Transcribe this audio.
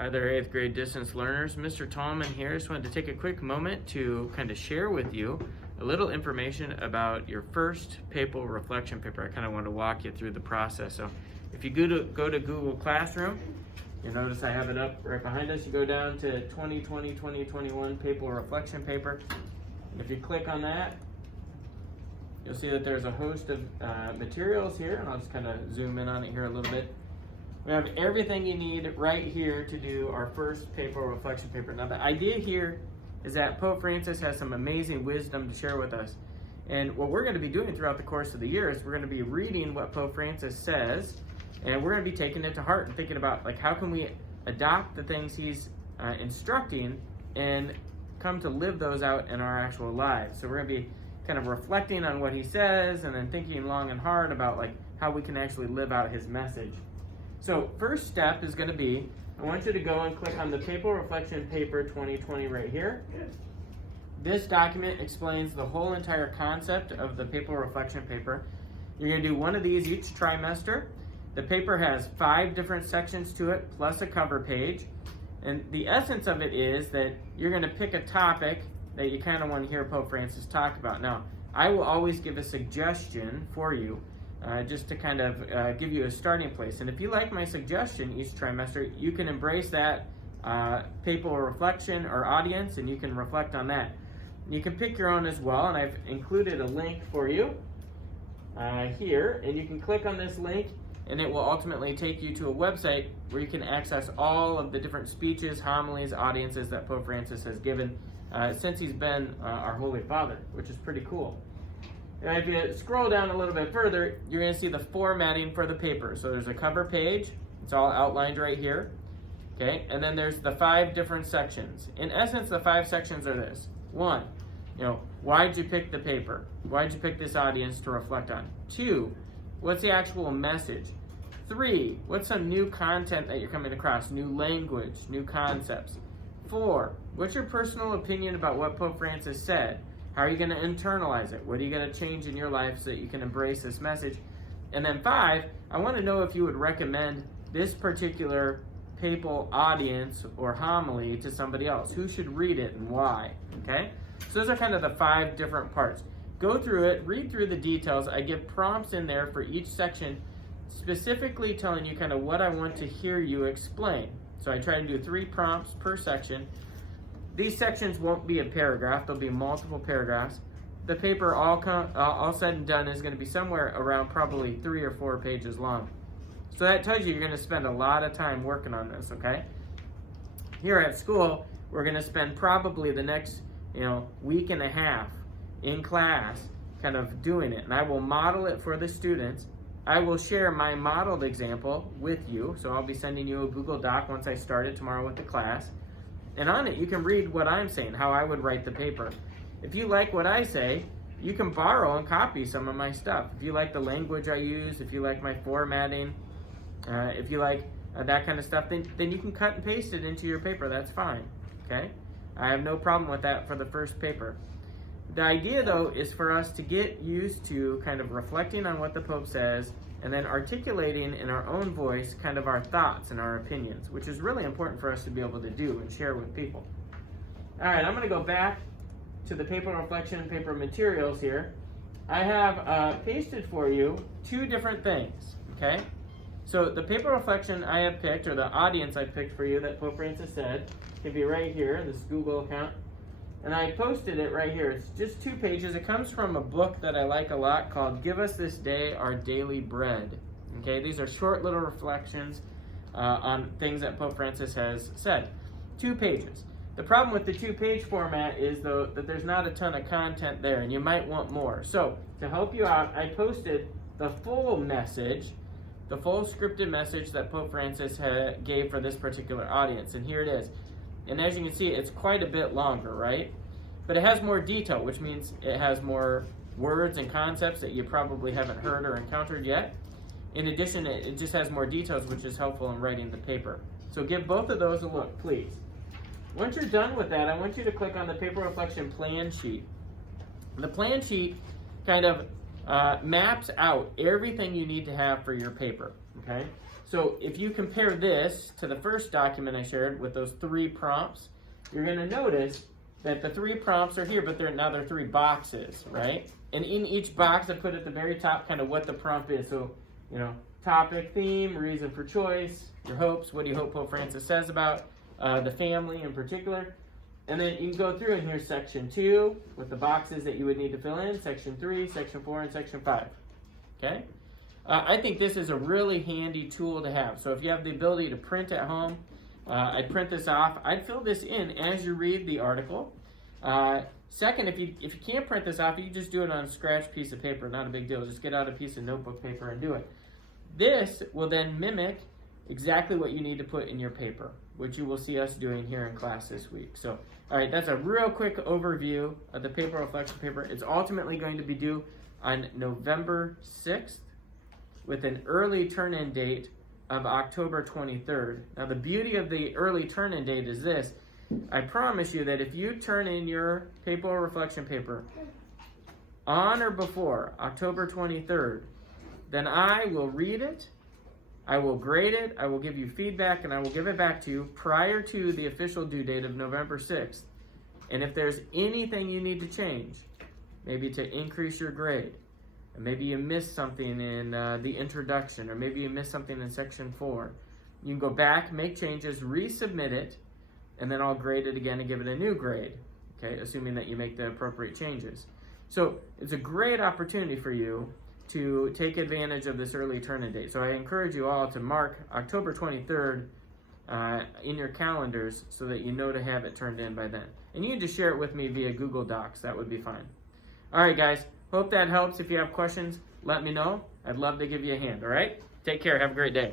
Hi there, 8th grade distance learners. Mr. Tallman here. Just wanted to take a quick moment to kind of share with you a little information about your first Papal reflection paper. I kind of want to walk you through the process. So if you go to Google Classroom, you'll notice I have it up right behind us. You go down to 2020-2021 Papal reflection paper. And if you click on that, you'll see that there's a host of materials here, and I'll just kind of zoom in on it here a little bit. We have everything you need right here to do our first Papal reflection paper. Now the idea here is that Pope Francis has some amazing wisdom to share with us. And what we're going to be doing throughout the course of the year is we're going to be reading what Pope Francis says, and we're going to be taking it to heart and thinking about like how can we adopt the things he's instructing and come to live those out in our actual lives. So we're going to be kind of reflecting on what he says and then thinking long and hard about like how we can actually live out his message. So first step is going to be, I want you to go and click on the Papal Reflection Paper 2020 right here. This document explains the whole entire concept of the Papal Reflection Paper. You're going to do one of these each trimester. The paper has 5 different sections to it, plus a cover page. And the essence of it is that you're going to pick a topic that you kind of want to hear Pope Francis talk about. Now, I will always give a suggestion for you, just to kind of give you a starting place. And if you like my suggestion each trimester, you can embrace that Papal reflection or audience, and you can reflect on that. You can pick your own as well, and I've included a link for you here, and you can click on this link, and it will ultimately take you to a website where you can access all of the different speeches, homilies, audiences that Pope Francis has given since he's been our Holy Father, which is pretty cool. And if you scroll down a little bit further, you're going to see the formatting for the paper. So there's a cover page. It's all outlined right here. Okay, and then there's the 5 different sections. In essence, the 5 sections are this. 1, why'd you pick the paper? Why'd you pick this audience to reflect on? 2, what's the actual message? 3, what's some new content that you're coming across? New language, new concepts. 4, what's your personal opinion about what Pope Francis said? How are you going to internalize it? What are you going to change in your life so that you can embrace this message? And then 5, I want to know if you would recommend this particular papal audience or homily to somebody else. Who should read it and why? Okay? So those are kind of the 5 different parts. Go through it, read through the details. I give prompts in there for each section, specifically telling you kind of what I want to hear you explain. So I try to do 3 prompts per section. These sections won't be a paragraph, there'll be multiple paragraphs. The paper all said and done is going to be somewhere around probably 3 or 4 pages long. So that tells you you're going to spend a lot of time working on this, okay? Here at school, we're going to spend probably the next week and a half in class kind of doing it. And I will model it for the students. I will share my modeled example with you. So I'll be sending you a Google Doc once I start it tomorrow with the class. And on it, you can read what I'm saying, how I would write the paper. If you like what I say, you can borrow and copy some of my stuff. If you like the language I use, if you like my formatting, if you like that kind of stuff, then you can cut and paste it into your paper. That's fine, okay? I have no problem with that for the first paper. The idea, though, is for us to get used to kind of reflecting on what the Pope says and then articulating in our own voice kind of our thoughts and our opinions, which is really important for us to be able to do and share with people. All right, I'm going to go back to the Papal Reflection paper materials here. I have pasted for you 2 different things, okay? So the Papal Reflection I have picked, or the audience I picked for you that Pope Francis said, can be right here in this Google account. And I posted it right here. It's just 2 pages. It comes from a book that I like a lot called Give Us This Day Our Daily Bread. Okay, these are short little reflections on things that Pope Francis has said. 2 pages. The problem with the 2-page format is, though, that there's not a ton of content there, and you might want more. So, to help you out, I posted the full message, the full scripted message that Pope Francis gave for this particular audience. And here it is. And as you can see, it's quite a bit longer, right? But it has more detail, which means it has more words and concepts that you probably haven't heard or encountered yet. In addition, it just has more details, which is helpful in writing the paper. So give both of those a look, please. Once you're done with that, I want you to click on the Papal Reflection plan sheet. The plan sheet kind of maps out everything you need to have for your paper, okay? So if you compare this to the first document I shared with those 3 prompts, you're going to notice that the 3 prompts are here, but they're 3 boxes, right? And in each box, I put at the very top kind of what the prompt is. So, topic, theme, reason for choice, your hopes, what do you hope Pope Francis says about the family in particular. And then you can go through, and here's section 2 with the boxes that you would need to fill in, section 3, section 4, and section 5. Okay? I think this is a really handy tool to have. So if you have the ability to print at home, I'd print this off. I'd fill this in as you read the article. Second, if you can't print this off, you can just do it on a scratch piece of paper. Not a big deal. Just get out a piece of notebook paper and do it. This will then mimic exactly what you need to put in your paper, which you will see us doing here in class this week. So, all right, that's a real quick overview of the paper reflection paper. It's ultimately going to be due on November 6th with an early turn-in date of October 23rd. Now, the beauty of the early turn-in date is this. I promise you that if you turn in your papal reflection paper on or before October 23rd, then I will read it, I will grade it, I will give you feedback, and I will give it back to you prior to the official due date of November 6th. And if there's anything you need to change, maybe to increase your grade, and maybe you missed something in the introduction, or maybe you missed something in section 4, you can go back, make changes, resubmit it, and then I'll grade it again and give it a new grade, okay, assuming that you make the appropriate changes. So it's a great opportunity for you to take advantage of this early turn-in date. So I encourage you all to mark October 23rd in your calendars so that you know to have it turned in by then. And you can just share it with me via Google Docs. That would be fine. All right, guys. Hope that helps. If you have questions, let me know. I'd love to give you a hand, all right? Take care. Have a great day.